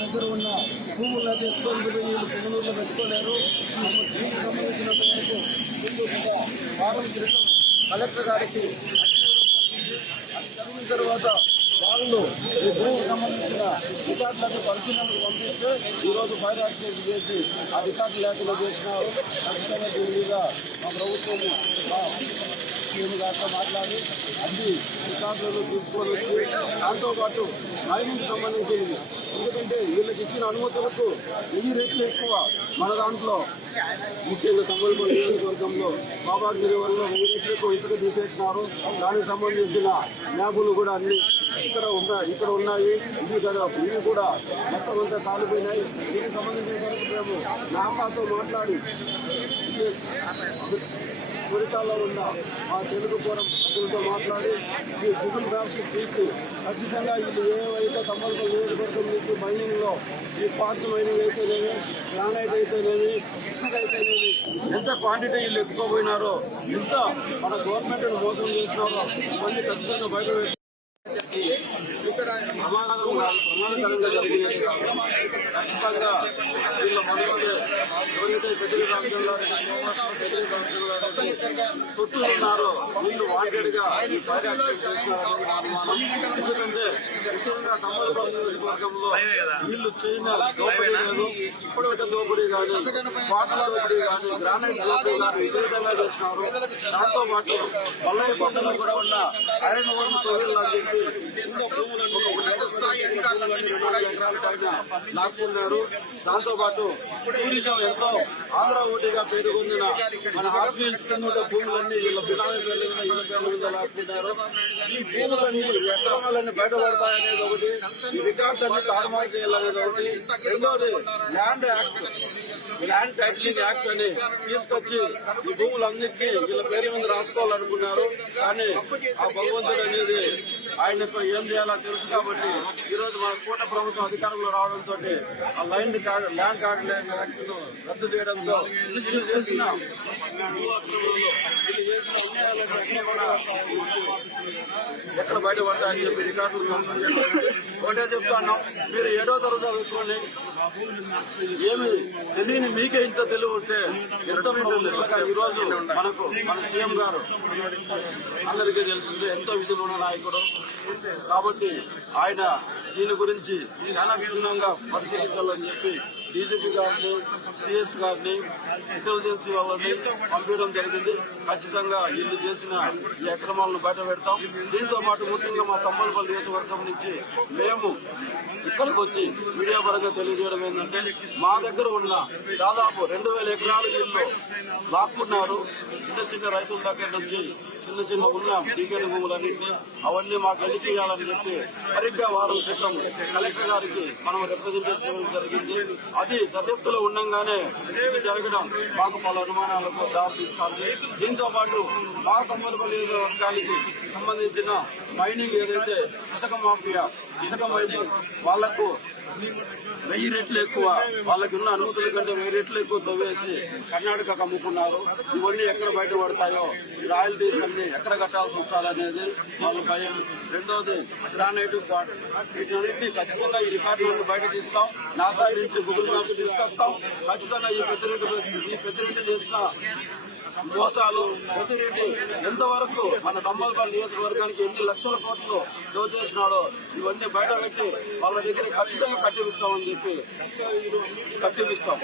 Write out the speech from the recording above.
దగ్గర ఉన్న భూములను తీసుకొని వీళ్ళు పుంగనూరులో పెట్టుకోలేరు. దీనికి సంబంధించినంత వరకు ముందుగా వారం క్రితం కలెక్టర్ గారికి జరిగిన తర్వాత వాళ్ళు ఈ భూమికి సంబంధించిన రికార్డులకు పరిశీలనకు పంపిస్తే ఈరోజు ఫైర్ యాక్సిడెంట్ చేసి ఆ రికార్డు లేకుండా చేసినారు. ఖచ్చితంగా దీని మీద మా ప్రభుత్వం సీఎం గారితో మాట్లాడి అన్ని రికార్డులను తీసుకొని వచ్చి దాంతోపాటు మైనింగ్ సంబంధించినవి, ఎందుకంటే వీళ్ళకి ఇచ్చిన అనుమతులకు 1000 రెట్లు ఎక్కువ మన దాంట్లో ముఖ్యంగా తమ్మలపల్లి నియోజకవర్గంలో బాబాగిరి వల్ల 1000 రెట్లు ఎక్కువ ఇసుక తీసేసినారు. దానికి సంబంధించిన మ్యాపులు కూడా అన్ని ఇక్కడ ఉన్నాయి. ఇవి కూడా మొత్తం అంతా కాలిపోయినాయి. దీనికి సంబంధించిన కనుక మేము నాసాతో మాట్లాడి అమెరికాలో ఉన్న ఆ తెలుగు పూర్వం ప్రజలతో మాట్లాడి ఈ గూగుల్ మ్యాప్స్ తీసి ఖచ్చితంగా ఇది ఏవైతే తమ్మలపల్లి నియోజకవర్గం నుంచి మైనింగ్లో ఈ పార్ట్స్ మైనింగ్ అయితేనేమి, గ్రానైట్ అయితేనేమి, ఇసుక అయితేనేమి ఎంత క్వాంటిటీ వీళ్ళు ఎత్తుకోపోయినారో, ఎంత మన గవర్నమెంట్ను మోసం చేసినారో ఇవన్నీ ఖచ్చితంగా బయట ఇక్కడ ప్రమాదకరంగా జరిగినది. ఖచ్చితంగా వీళ్ళ మనుషులు ఎవరైతే పెద్దలు తొత్తు ఉన్నారో వీళ్ళు వాంటెడ్ గా ఈ ఫైర్ యాక్సిడెంట్ చేస్తున్నారనేది నా అనుమానం. ఎందుకంటే ముఖ్యంగా తమ్మలపల్లి నియోజకవర్గంలో వీళ్ళు చేయని దోపిడీ లేదు. ఇసుక దోపిడీ కానీ, వాటర్ దోపిడీ కానీ, గ్రానైట్ దోపిడీ కానీ విపరీతంగా చేస్తున్నారు. దాంతో పాటు పల్లెపట్టణంలో కూడా ఉన్న ఐరన్ ఓర్ను తొవ్విళ్ళని చెప్పి కింద భూములన్నీ 2 ఎకరాల పైన లాక్కున్నారు. దాంతో పాటు టూరిజం ఎంతో ఆంధ్ర ఊటీగా పేరు పొందిన మన హాస్పిటల్స్ కింద భూములన్నీ వీళ్ళ బినామీ పేర్ల మీద లాక్కున్నారు. ఈ భూములన్నీ ఎకరాలన్నీ బయటపడతాయనేది ఒకటి, ఈ రికార్డులన్నీ తారుమారు చేయాలనేది ఒకటి. రెండోది ల్యాండ్ టైటిలింగ్ యాక్ట్ అని తీసుకొచ్చి ఈ భూములన్నింటినీ వీళ్ళ పేరు మీద రాసుకోవాలనుకున్నారు. కానీ ఆ భగవంతుడు అనేది ఆయనకు ఏం చేయాలో తెలుసు కాబట్టి ఈరోజు మన కూట ప్రభుత్వం అధికారంలో రావడంతో ఆ ల్యాండ్ కార్డు యాక్ట్ను రద్దు చేయడంతో వీళ్ళు చేసిన అన్యాయాలన్నీ ఎక్కడ బయటపడతాయని చెప్పి రికార్డులు ధ్వంసం చేయడం. ఒకటే చెప్తాను, మీరు 7వ తరగతి చదువుకోండి, ఏమి తెలియని మీకే ఇంత తెలివి ఉంటే ఎంత ఈరోజు మన సీఎం గారు అందరికీ తెలిసిందే ఎంతో విధులు ఉన్న నాయకుడు కాబట్టి ఆయన దీని గురించి చాలా క్షుణ్ణంగా పరిశీలించాలని చెప్పి డీజీపీ గారిని, సిఎస్ గారిని, ఇంటెలిజెన్స్ వాళ్ళని పంపించడం జరిగింది. ఖచ్చితంగా వీళ్ళు చేసిన ఈ అక్రమాలను బయట పెడతాం. దీంతో పాటు ముఖ్యంగా మా తమ్మలపల్లి నియోజకవర్గం నుంచి మేము ఇక్కడికి వచ్చి మీడియా పరంగా తెలియజేయడం ఏంటంటే, మా దగ్గర ఉన్న దాదాపు 2000 ఎకరాలు వీళ్ళు లాక్కున్నారు. చిన్న రైతుల దగ్గర నుంచి చిన్న ఉన్న దిగని భూములన్నింటినీ అవన్నీ మాకు ఎన్నికీయాలని చెప్పి సరిగ్గా వారం క్రితం కలెక్టర్ గారికి మనం రిప్రజెంటేషన్ ఇవ్వడం జరిగింది. అది దర్యాప్తులో ఉండగానే ఇది జరగడం మాకు పలు అనుమానాలకు దారితీస్తుంది. దీంతో పాటు మా తమ్మలపల్లి వర్గానికి సంబంధించిన మైనింగ్ ఏదైతే ఇసుక మాఫియా, ఇసుక మైనింగ్ వాళ్లకు 1000 రెట్లు ఎక్కువ, వాళ్ళకి ఉన్న అనుమతుల కంటే 1000 రెట్లు ఎక్కువ తవ్వేసి కర్ణాటకకు అమ్ముకున్నారు. ఇవన్నీ ఎక్కడ బయటపడతాయో, రాయల్టీస్ అన్ని ఎక్కడ కట్టాల్సి వస్తారనేది వాళ్ళ భయం. రెండోది గ్రానైట్, వీటన్నింటినీ ఖచ్చితంగా ఈ రికార్డులను బయట తీస్తాం. నాసా నుంచి గూగుల్ మ్యాప్స్ తీసుకొస్తాం. ఖచ్చితంగా ఈ పెద్దిరెడ్డి చేసిన మోసాలు, పెద్దిరెడ్డి ఎంతవరకు మన తమ్మలపల్లి నియోజకవర్గానికి ఎన్ని లక్షల కోట్లు దోచేసినాడో ఇవన్నీ బయట పెట్టి వాళ్ళ దగ్గర ఖచ్చితంగా కట్టిపిస్తామని చెప్పి కట్టిపిస్తాం.